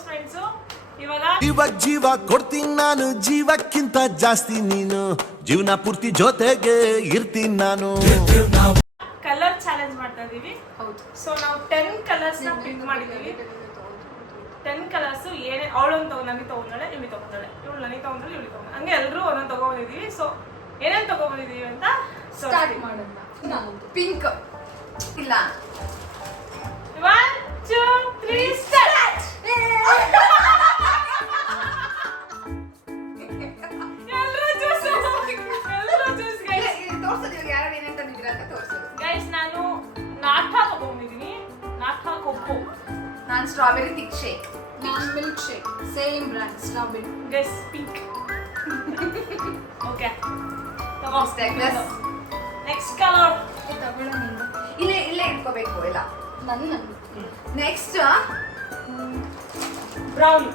Close friends. ಜೀವ ಕೊಡ್ತೀನಿ ನಾನು, ಜೀವಕ್ಕಿಂತ ಜಾಸ್ತಿ ನೀನು, ಜೀವನ ಪೂರ್ತಿ ಜೊತೆಗೆ ಇರ್ತೀನಿ ನಾನು. ಕಲರ್ ಚಾಲೆಂಜ್ ಮಾಡ್ತಾ ಇದೀವಿ. ಹೌದು. ಸೊ ನಾವು 10 ಕಲರ್ಸ್ ನ ಪಿಕ್ ಮಾಡಿದೀವಿ. 10 ಕಲರ್ಸ್ ಏನೇ ಅವಳೊಂದು ನನಗೆ ತಗೊಂಡಾಳೆ, ನಿಮಗೆ ತಗೊಂಡಾಳೆ, ಇವಳು ನನಗೆ ತಗೊಂಡ್ರೆ ಇವಳಿಗೆ ತಗೊಂಡ, ಹಂಗೆ ಎಲ್ಲರೂ ಒಂದೊಂದು ತಗೊಂಡಿದೀವಿ. ಸೊ ಏನೇನು ತಗೊಂಡಿದೀವಿ ಅಂತ ಸ್ಟಾರ್ಟ್ ಮಾಡೋಣ. ಪಿಂಕ್ ಇಲ್ಲ. 1 2 3 ಸ್ಟಾರ್ಟ್. ನಾನು ನಾಟಾ ತಗೊಂಡಿದ್ದೀನಿ. ನಾಟಾ ಕೊಕ್ಕೋ. ನಾನು ಸ್ಟ್ರಾಬೆರಿ ಥಿಕ್ ಶೇಕ್. ನಾನು milk shake. Same brand strawberry. Guys pink. Okay ತಗೋ. ನೆಕ್ಸ್ಟ್ ಕಲರ್ ತಗೊಳ್ಳೋ ನೀನು. ಇಲ್ಲೇ ಇಟ್ಕೋಬೇಕು ಇಲ್ಲ. ನನ್ನ ನೆಕ್ಸ್ಟ್ ಬ್ರೌನ್.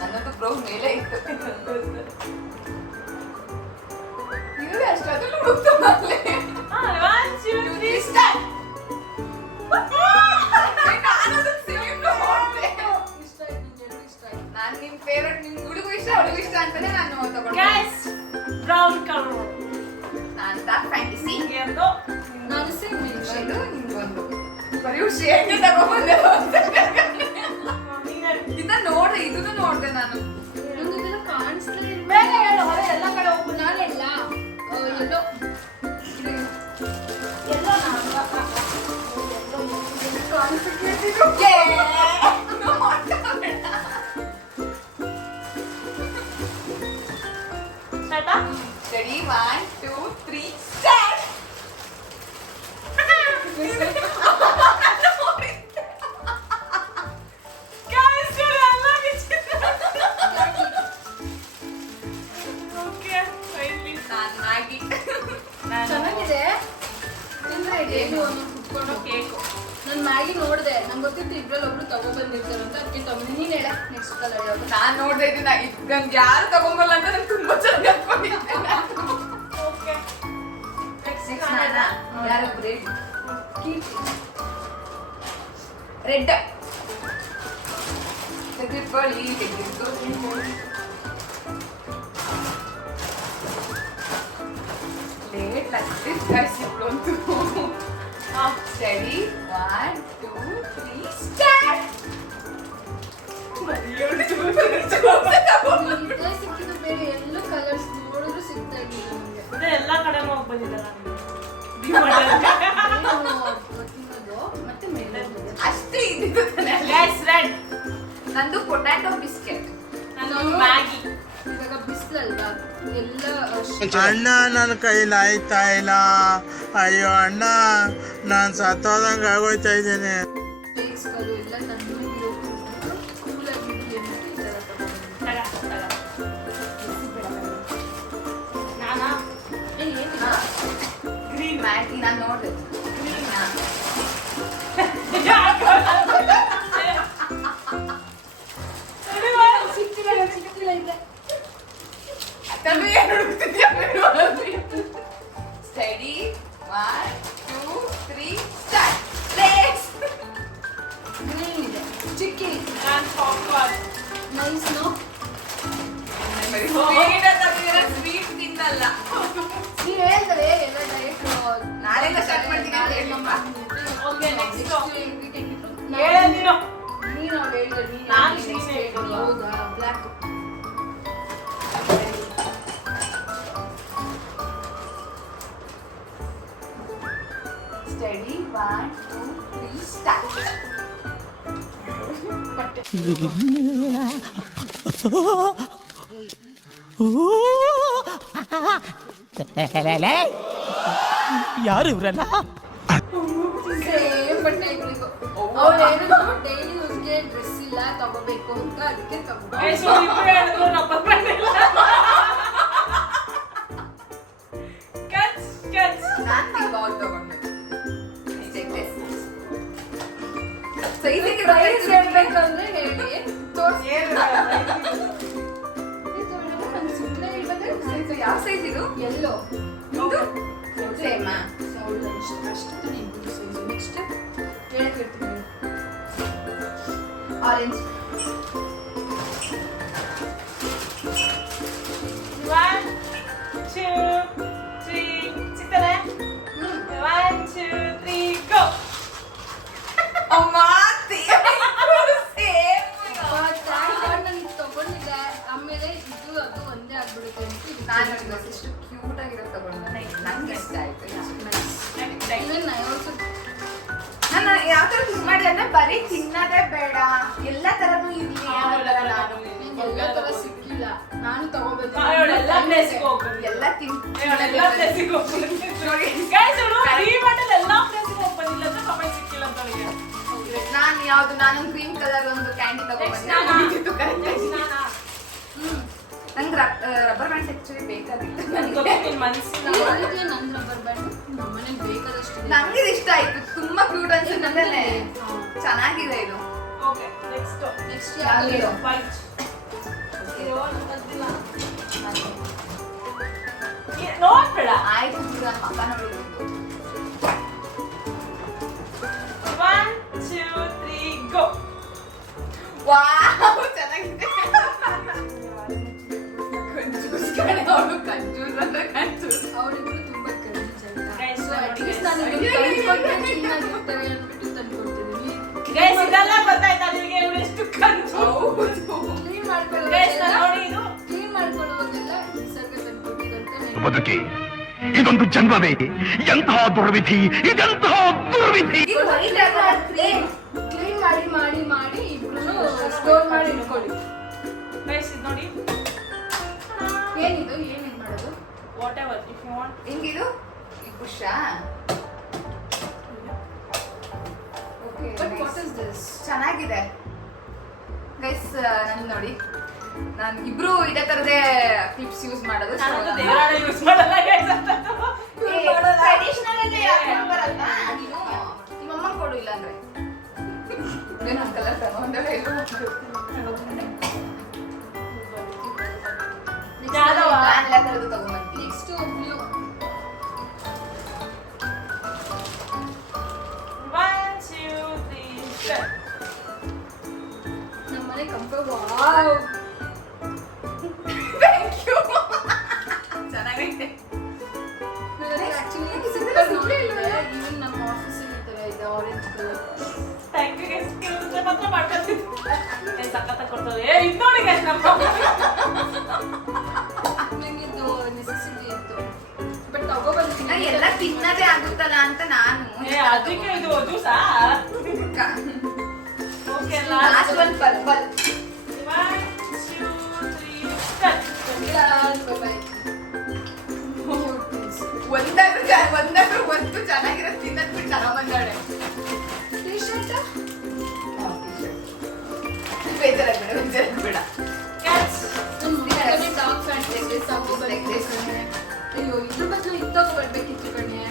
ನನ್ನದು ಬ್ರೌನ್ ಮೇಲೆ ಇತ್ತು. ನೀವು ಅಷ್ಟೊಂದು ಹುಡುಕ್ತೋಗ್ಲೆ. 1 2 3 ಸ್ಟಾರ್ಟ್. ನಾನು ನಿಮ್ ಫೇವರೇಟ್, ನಿಮ್ ಹುಡುಗು ಇಷ್ಟ ಹುಡುಗು ಇಷ್ಟ ಅಂತಾನೆ ನಾನು ತಗೊಂಡೆ. Guys brown colour. ನಾನು ಡಾರ್ಕ್ ಫ್ಯಾಂಟಸಿ. ಎರಡು. ನಾನು ಸೇಮ್ ಮಿಲ್ಕ್ ಶೇಕ್. ನಿಮ್ಗೊಂದು ಬರೀ ಶೇಕ್ ತಗೊಂಡ್ಬಂದೆ. ಇದನ್ನ ನೋಡ್ದೆ, ಇದನ್ನು ನೋಡ್ದೆ ನಾನು. ಇದೆಲ್ಲ ಕಾಣಿಸ್ತಾ ಇಲ್ಲ. ಬೇಗ ಹೇಳು, ಹೊರ ಎಲ್ಲ ಕಡೆ ಹೋಗು. ನಾನೆಲ್ಲ ಎಲ್ಲೋ ಎಲ್ಲೋ Ready? 1 2 3 start. Guys, you're okay, finally. Maggi. ಚೆನ್ನಾಗಿದೆ. ತಿಂದ್ರೆ ಡೈಲಿ ಒಂದು ಕುತ್ಕೊಂಡು ಕೇಕು. ನಾನು ಮ್ಯಾಗಿ ನೋಡಿದೆ, ನಂಗೆ ಗೊತ್ತಿತ್ತು ಇಬ್ರಲ್ಲಿ ಒಬ್ರು ತಗೊಬಂದಿರ್ತಾರೆ ಅಂತ, ಅದಕ್ಕೆ ತಗೊಂಡು ನೀನು ಹೇಳ ನೆಕ್ಸ್ಟ್ ಕಲರ್ ಯಾವುದು. ನಾನು ನೋಡ್ದೆ ಇದನ್ನ, ನನ್ಗೆ ಯಾರು ತಗೊಂಬಲ್ಲ ಅಂತ ನಂಗೆ ತುಂಬಾ ಚೆನ್ನಾಗಿ ಅನ್ಕೊಂಡಿದ್ದೆ. ಓಕೆ ನೆಕ್ಸ್ಟ್ ಯಾರು ರೆಡ್ ತೆಗೆದುಕೊಳ್ಳಿ. ಲೇಟ್ ಆಗ್ತಿದೆ ಗೈಸ್ ಇವ್ಳಂತೂ. Steady. 1 2 3 start. ಸಿಕ್ಕಿದ್ದು ಬೇರೆ ಎಲ್ಲ ಕಲರ್ಸ್ ನೋಡಿದ್ರು ಸಿಗ್ತಾ ಇದ್ದಿಲ್ಲ ನಮಗೆ. ಅದೇ ಎಲ್ಲ ಕಡೆನೂ ಹೋಗಿ ಬಂದಿದ್ದಲ್ಲ ಗೊತ್ತಿರೋದು ಮತ್ತೆ ಮೇಲೆ ಅಷ್ಟೇ ಇದ್ದಿದ್ದು. Guys red. ನಂದು ಪೊಟ್ಯಾಟೊ ಬಿಸ್ಕೆಟ್. ನಾನು ಮ್ಯಾಗಿ. ಇವಾಗ ಬಿಸಿಲಲ್ವಾ ಎಲ್ಲ ಅಣ್ಣ ನನ್ನ ಕೈಲಿ ಆಯ್ತಾ ಇಲ್ಲ, ಅಯ್ಯೋ ಅಣ್ಣ ನಾನು ಸತ್ತೋದಂಗೆ ಆಗೋಯ್ತಾ ಇದ್ದೀನಿ. ಶೇಕ್ಸ್ಗಳು ಎಲ್ಲ ತಣ್ಣಗಿರೋ ಕೂಲಾಗಿರಲಿ ಅಂತ ಈ ಥರ ತಗೊಂಡು. ನಾನಾ ಗ್ರೀನ್ ಮ್ಯಾಗಿ ನಾನು ನೋಡಿದೆ. ಸಿಕ್ತಿಲ್ಲ ಇಲ್ಲ. Steady. 1 2 3 start. Next. ಗ್ರೀನ್ ಇದೆ. ಚಿಕ್ಕಿ ನಾನು ಪಾಪ್ಕಾರ್ನ್. Nice no. ಸ್ವೀಟ್ ತಿನ್ನಲ್ಲ. ನೀವು ಹೇಳ್ತಾರೆ ಎಲ್ಲ ಡಯಟ್ ನಾಳೆಲ್ಲ ಸ್ಟಾರ್ಟ್ ಮಾಡ್ತೀನಿ ಅಂತ ಹೇಳಿಮ್ಮ. ಓಕೆ ನೆಕ್ಸ್ಟ್ ನೀನು ಹೇಳ ನೀನು. ಅವ್ರು ಹೇಳಿದ್ರೆ ನೀನು ನಾನು ಸೀನೆ ಹೇಳಿದ್ದು. ಹೌದಾ ಬ್ಲ್ಯಾಕ್. Steady. 1 2 3 start. ಯಾರು ಇವ್ರಲ್ಲ? ಸೇಮ್ ಬಟ್ಟೆ ಇಟ್ಬಿಟ್ಟು ಅವ್ರು ಹೇಳಿದ್ರು ಡೈಲಿ ಯೂಸ್ಗೆ ಡ್ರೆಸ್ ಇಲ್ಲ ತಗೋಬೇಕು ಅಂತ, ಅದಕ್ಕೆ ತಗೊಂಡು. ಗೈಸ್ ಇಬ್ರು ಹೇಳಿದ್ರು ರಬ್ಬರ್ ಬ್ಯಾಂಡ್ ಇಲ್ಲ. Cuts cuts. ನಾನು ತಿಂಬಾಲ್ ತಗೊಂಡೆ. ಸೈಜಿಗೆ ಪ್ರೈಸ್ ಹೇಳ್ಬೇಕಂದ್ರೆ ಹೇಳಿ ತೋರಿಸಿ. ಏನು ನಂಗೆ ಸುಮ್ಮನೆ ಇವಾಗ ಸೊ ಯಾವ ಸೈಜ್ ಇದು ಎಲ್ಲೋ ಇದು ಸೇಮಾ ಅಷ್ಟು ನೀವು ಸೈಜ್ ನೆಕ್ಸ್ಟ್ ಹೇಳಕ್ ಇರ್ತೀನಿ ಆರೆಂಜ್ One, two, three. ಸಿಗ್ತಾನೆ? One, two, three, go. ಅಮ್ಮ ಸೇಮ್ ನಾನು ತಗೊಂಡಿದ್ದೆ ಆಮೇಲೆ ಇದು ಅದು ಒಂದೇ ಆಗ್ಬಿಡುತ್ತೆ ಅಂತ ಇದು ನಾನು ನೋಡಿದ ಎಷ್ಟು ಕ್ಯೂಟ್ ಆಗಿರೋ ತಗೊಂಡೆ ನಂಗೆ ಇಷ್ಟ ಆಯ್ತು Even I also ನಾನು ಯಾವ ತರ ಚೂಸ್ ಮಾಡಿದೆ ಅಂದ್ರೆ ಬರೀ ತಿನ್ನೋದೇ ಬೇಡ ಎಲ್ಲ ತರನು ಇರ್ಲಿ ಅನ್ನೋ ತರ ನಾನು ನಂಗೆ ಎಲ್ಲ ತರ ಸಿಕ್ಕಿಲ್ಲ ನಾನು ತಗೋಬೇಕು ಅವಳೆಲ್ಲ ಪ್ಲೇಸ್ಗೆ ಹೋಗ್ಬಂದು ಎಲ್ಲ ಎಲ್ಲ ಪ್ಲೇಸಿಗೆ ಹೋಗ್ಬಂದು ನೋಡಿ ಗೈಸ್ ಅವಳು ಡಿಮಾರ್ಟಲ್ಲಿ ಎಲ್ಲ ಪ್ಲೇಸಿಗೆ ಹೋಗ್ಬಂದಿಲ್ಲ ಅಂತ ಕಮೆಂಟ್ ಸಿಕ್ಕಿಲ್ಲ ಅಂತ ಅವಳಿಗೆ ನಾನು ಯಾವ್ದು ನಾನೊಂದು ಗ್ರೀನ್ ಕಲರ್ ಒಂದು ಕ್ಯಾಂಡಿ Next ನಾನಾ? ತಗೊಂಡ್ಬಂದೆ ನಾನಾ? ನಂಗೆ ರಬ್ಬರ್ ಬ್ಯಾಂಡ್ಸ್ ಆಕ್ಚುಲಿ ಬೇಕಾಗಿತ್ತು ನನ್ಗೆ ಗೊತ್ತು ನಿನ್ ಮನ್ಸಿನ ಯಾರಿಗೆ ನನ್ನ ರಬ್ಬರ್ ಬ್ಯಾಂಡ್ ನಮ್ಮನೆಗೆ ಬೇಕಾದಷ್ಟು ಇದೆ. ನಂಗೆ ಇದು ಇಷ್ಟ ಆಯ್ತು ತುಂಬಾ ಕ್ಯೂಟ್ ಅನ್ಸುತ್ತೆ ಆಮೇಲೆ ಚೆನ್ನಾಗಿದೆ ಇದು ಓಕೆ ನೆಕ್ಸ್ಟ್ Next ಯಾವ್ದು? ಯಾವ್ದು? ವೈಟ್ ನೋಡ್ಬೇಡ ಆಯ್ತು ಬಿಡು ನನ್ನ ಮಕ್ಕ ನೋಡಿದ್ದು one two three go wow ಚೆನ್ನಾಗಿದೆ ಕಂಜೂಸ್ ಕಣೆ ಅವಳು ಕಂಜೂಸ್ ಅಂದ್ರೆ ಕಂಜೂಸ್ ಅವರಿಬ್ರು ತುಂಬಾ ಕಡಿಮೆ Guys, ನೋಡಿ guys. ನಾನು ಇದನ್ನ ತಂದ್ಕೊಟ್ರೆ ಚೆನ್ನಾಗಿರ್ತವೆ ಅಂದ್ಬಿಟ್ಟು ತಂದ್ಕೊಡ್ತಿದ್ದೀನಿ ಗೈಸ್ ಇದೆಲ್ಲ ಗೊತ್ತಾಯ್ತಾ ನಿಮಗೆ ಇವಳು ಎಷ್ಟು ಕಂಜು ಕ್ಲೀನ್ ಗೈಸ್ ಮಾಡ್ಕೊಳ್ಳೋದೆಲ್ಲ ನೋಡಿ ಇದು ಕ್ಲೀನ್ ಮಾಡ್ಕೊಳ್ಳೋದೆಲ್ಲ ನಿಸರ್ಗ ತಂದ್ಕೊಟ್ಟಿದಂತ ಬದುಕಿ ಇದೊಂದು ಜನ್ಮವೇ ಎಂತಹ ದುರ್ವಿಧಿ ಇದೆಂತಹ ದುರ್ವಿಧಿ ಇದು white ಅಲ್ಲ, cream. ಕ್ಲೀನ್ ಮಾಡಿ ಮಾಡಿ ಮಾಡಿ ಇಬ್ರು ಸ್ಟೋರ್ ಮಾಡಿ ಇಟ್ಕೊಳ್ಳಿ ಗೈಸ್ ಇದು ನೋಡಿ ಏನಿದು ಏನಿದ್ ಮಾಡೋದು whatever if you want ಹೆಂಗಿದು ಈ ಖುಷಾ okay but what is this ಚೆನ್ನಾಗಿದೆ ಗೈಸ್ ನನ್ ನೋಡಿ ನಾನು ಇಬ್ರು ಇದೇ ತರದೇ ಕ್ಲಿಪ್ಸ್ ಯೂಸ್ ಮಾಡೋದು ನಾನಂತೂ ದೇವರಾಣ ಯೂಸ್ ಮಾಡಲ್ಲ ಗೈಸ್ ಅಂತ ಟ್ರೆಡಿಷನಲ್ ಅಲ್ಲಿ ಹಾಕೊಂಡು ಬರಲ್ಲ ನೀನು ನಿಮ್ಮಮ್ಮ ಕೊಡು ಇಲ್ಲ ಅಂದ್ರೆ ನನ್ನ ಕಲರ್ ತಗೊಂಡ್ರೆ ಯಾವ್ದವ? ನಾನು ಎಲ್ಲ ತರದ್ದು ತಗೊಂಡ್ಬಂತೀನಿ next blue one two three start ನಮ್ಮನೆ ಕಂಫರ್ಟ್ ವಾವ್ ಥ್ಯಾಂಕ್ ಯು ಚೆನ್ನಾಗೈತೆ ನನಗೆ ಆಕ್ಚುಲಿ ಸೂಪರ್ ನೋಡಿದ್ರೆ ಈವನ್ ನಮ್ಮ ಆಫೀಸಲ್ಲಿ ಈ ತರ ಇದೆ orange colour thank you guys ಕೆಲವೊಂದು ಮಾತ್ರ ಮಾಡ್ಕೊಳ್ತಿದ್ದು ಏನು ಸಖತ್ತಾಗಿ ಕೊಡ್ತಾರೆ ಏ ಇದು ನೋಡಿ ಗೈಸ್ ನಮ್ಮ ನಂಗೆ ಇದು ನೆಸೆಸಿಟಿ ಇತ್ತು ಬಟ್ ತಗೋಬಂದಿದ್ದೀನಿ ಎಲ್ಲ ತಿನ್ನದೇ ಆಗುತ್ತಲ್ಲ ಅಂತ ನಾನು ಏ ಅದಕ್ಕೆ ಇದು ಜ್ಯೂಸಾ okay last one purple one two three start ಒಂದಾದ್ರೂ ಒಂದು ಚೆನ್ನಾಗಿರೋ ತಿನ್ನದ್ ಬಿಟ್ಟು ತಗೊಂಬಂದಾಳೆ ಬೇಜಾರಾಗ್ಬೇಡ ಕ್ಯಾಚ್ ಡಾರ್ಕ್ ಫ್ಯಾಂಟಸಿ ತಗೋಬಂದಿದ್ದೀನಿ ಅಯ್ಯೋ ಇದ್ರ ಬದಲು ಇದು ತಗೋಬರ್ಬೇಕಿತ್ತು ಕಣೆ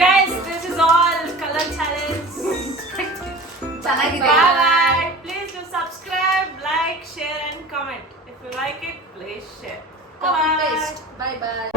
guys this is all colour challenge ಚೆನ್ನಾಗಿದೆ bye bye please do subscribe like share and comment if you like it please share Copy bye paste. Bye bye.